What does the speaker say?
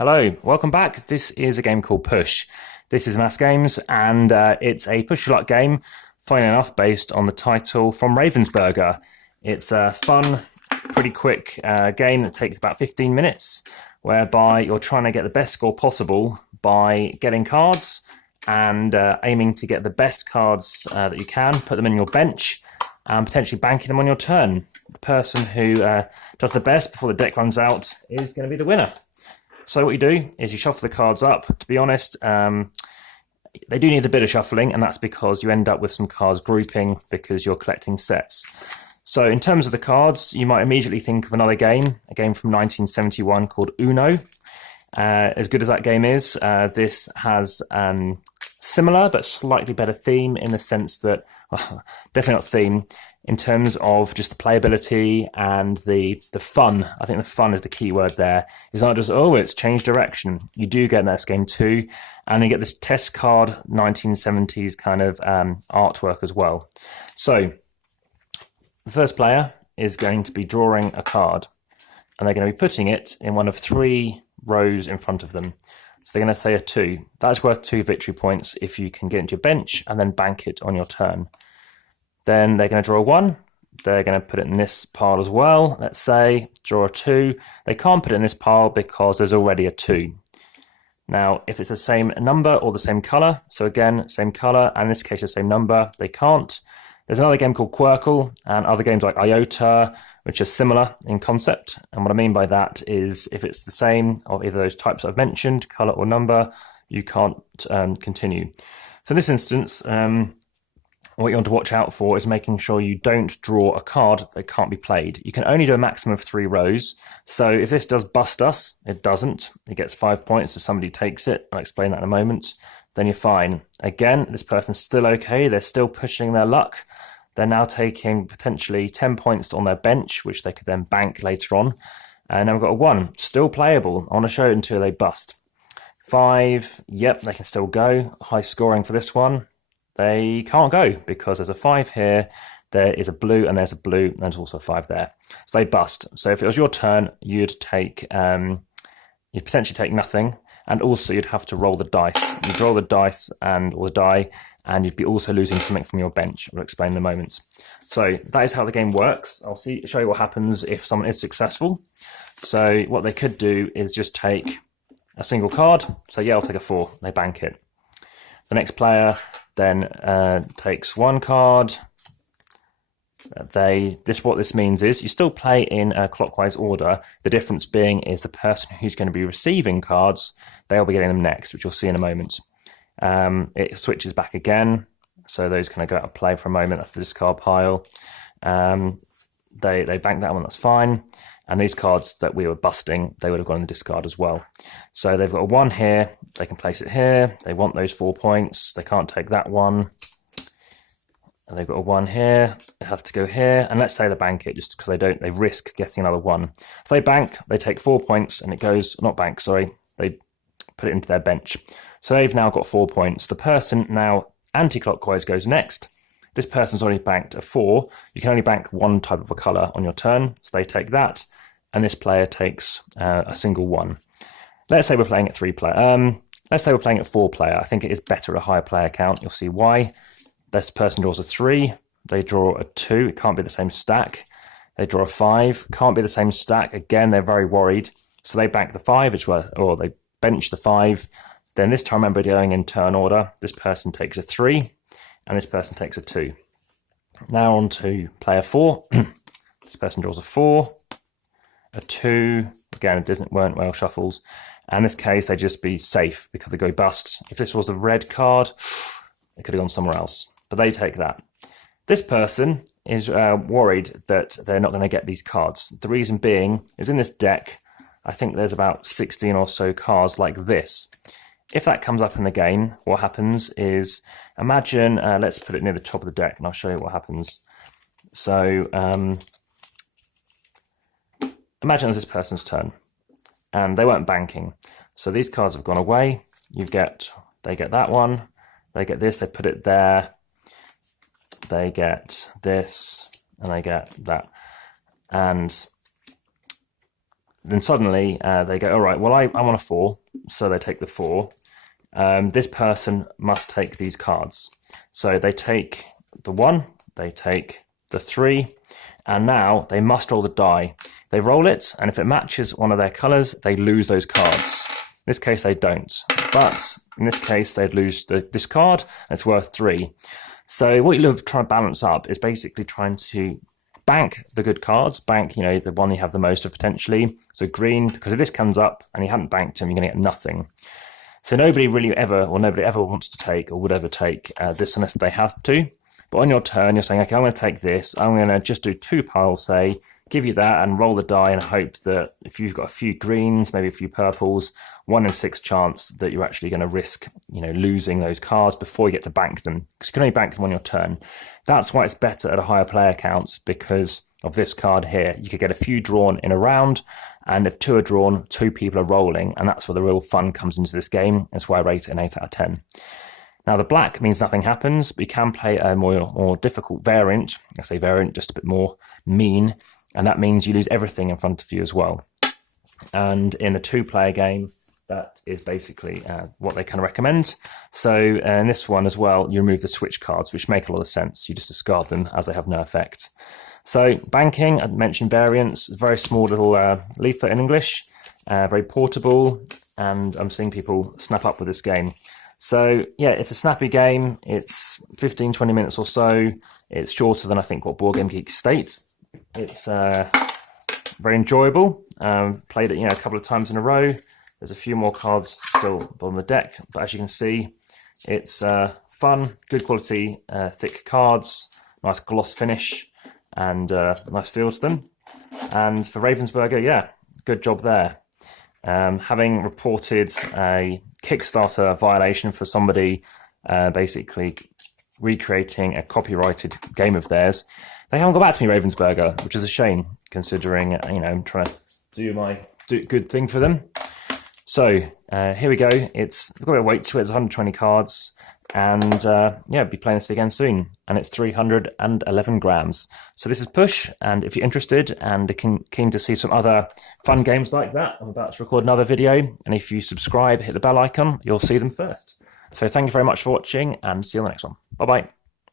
Hello, welcome back. This is a game called Push. This is Amass Games, and it's a push-your-luck game, funny enough, based on the title from Ravensburger. It's a fun, pretty quick game that takes about 15 minutes, whereby you're trying to get the best score possible by getting cards and aiming to get the best cards that you can, put them in your bench, and potentially banking them on your turn. The person who does the best before the deck runs out is going to be the winner. So what you do is you shuffle the cards up. To be honest, they do need a bit of shuffling, and that's because you end up with some cards grouping because you're collecting sets. So in terms of the cards, you might immediately think of another game, a game from 1971 called Uno. As good as that game is, this has similar but slightly better theme in the sense that, well, definitely not theme, in terms of just the playability and the fun. I think the fun is the key word there. It's not just, oh, it's changed direction. You do get in this game too, and you get this test card 1970s kind of artwork as well. So the first player is going to be drawing a card, and they're going to be putting it in one of three rows in front of them. So they're going to say a 2. That's worth 2 victory points if you can get into your bench and then bank it on your turn. Then they're going to draw a 1. They're going to put it in this pile as well. Let's say, draw a 2. They can't put it in this pile because there's already a 2. Now, if it's the same number or the same colour, so again, same colour, and in this case the same number, they can't. There's another game called Quirkle and other games like Iota, which are similar in concept. And what I mean by that is if it's the same of either of those types I've mentioned, colour or number, you can't continue. So in this instance, what you want to watch out for is making sure you don't draw a card that can't be played. You can only do a maximum of 3 rows. So if this does bust us, it doesn't. It gets 5 points if somebody takes it. I'll explain that in a moment. Then you're fine. Again, this person's still okay. They're still pushing their luck. They're now taking potentially 10 points on their bench, which they could then bank later on. And now we've got a 1, still playable. I want to show it until they bust. 5, yep, they can still go. High scoring for this one. They can't go because there's a 5 here, there is a blue, and there's a blue, and there's also a 5 there. So they bust. So if it was your turn, you'd potentially take nothing, and also you'd have to roll the dice. You'd roll the dice or the die, and you'd be also losing something from your bench. I'll explain in a moment. So that is how the game works. I'll show you what happens if someone is successful. So what they could do is just take a single card. So yeah, I'll take a 4. They bank it. The next player then takes 1 card. What this means is you still play in a clockwise order. The difference being is the person who's going to be receiving cards, they'll be getting them next, which you'll see in a moment. It switches back again, so those kind of go out of play for a moment. That's the discard pile. They bank that one, that's fine. And these cards that we were busting, they would have gone in the discard as well. So they've got a 1 here. They can place it here. They want those 4 points. They can't take that one. And they've got a 1 here. It has to go here. And let's say they bank it just because they risk getting another 1. So they bank, they take 4 points, and it goes, not bank, sorry. They put it into their bench. So they've now got 4 points. The person now anti-clockwise goes next. This person's already banked a 4. You can only bank 1 type of a colour on your turn. So they take that. And this player takes a single 1. Let's say we're playing at 3 player. Let's say we're playing at 4 player. I think it is better at a higher player count. You'll see why. This person draws a 3. They draw a 2. It can't be the same stack. They draw a 5. Can't be the same stack. Again, they're very worried. So they bank the 5, or they bench the 5. Then this time, remember, going in turn order. This person takes a 3, and this person takes a 2. Now on to player 4. This person draws a 4. A 2, again, it weren't well shuffles. And in this case, they just be safe because they go bust. If this was a red card, it could have gone somewhere else. But they take that. This person is worried that they're not going to get these cards. The reason being is in this deck, I think there's about 16 or so cards like this. If that comes up in the game, what happens is, imagine, let's put it near the top of the deck and I'll show you what happens. So, imagine it's this person's turn, and they weren't banking. So these cards have gone away. They get that one. They get this. They put it there. They get this, and they get that. And then suddenly they go, all right, well, I want a 4, so they take the 4. This person must take these cards. So they take the 1, they take the 3, and now they must roll the die. They roll it, and if it matches one of their colours, they lose those cards. In this case, they don't. But in this case, they'd lose this card, and it's worth 3. So what you try to balance up is basically trying to bank the good cards, bank, the one you have the most of potentially. So green, because if this comes up and you hadn't banked him, you're going to get nothing. So nobody ever wants to take or would ever take this unless they have to. But on your turn, you're saying, okay, I'm going to take this. I'm going to just do 2 piles, say, give you that and roll the die and hope that if you've got a few greens, maybe a few purples, 1 in 6 chance that you're actually going to risk, losing those cards before you get to bank them. Because you can only bank them on your turn. That's why it's better at a higher player count, because of this card here. You could get a few drawn in a round, and if 2 are drawn, 2 people are rolling, and that's where the real fun comes into this game. That's why I rate it an 8 out of 10. Now, the black means nothing happens, but you can play a more difficult variant. I say variant, just a bit more mean, and that means you lose everything in front of you as well. And in the 2-player game, that is basically what they kind of recommend. So in this one as well, you remove the switch cards, which make a lot of sense. You just discard them as they have no effect. So banking, I mentioned variants, very small little leaflet in English, very portable, and I'm seeing people snap up with this game. So yeah, it's a snappy game. It's 15-20 minutes or so. It's shorter than I think what Board Game Geek state. It's very enjoyable. Played it a couple of times in a row. There's a few more cards still on the deck, but as you can see, it's fun, good quality, thick cards, nice gloss finish, and nice feel to them. And for Ravensburger, yeah, good job there. Having reported a Kickstarter violation for somebody basically recreating a copyrighted game of theirs, they haven't got back to me, Ravensburger, which is a shame, considering I'm trying to do good thing for them. So here we go. We've got a weight to it. It's 120 cards, and yeah, be playing this again soon. And it's 311 grams. So this is Push, and if you're interested and keen to see some other fun games like that, I'm about to record another video. And if you subscribe, hit the bell icon, you'll see them first. So thank you very much for watching, and see you on the next one. Bye bye.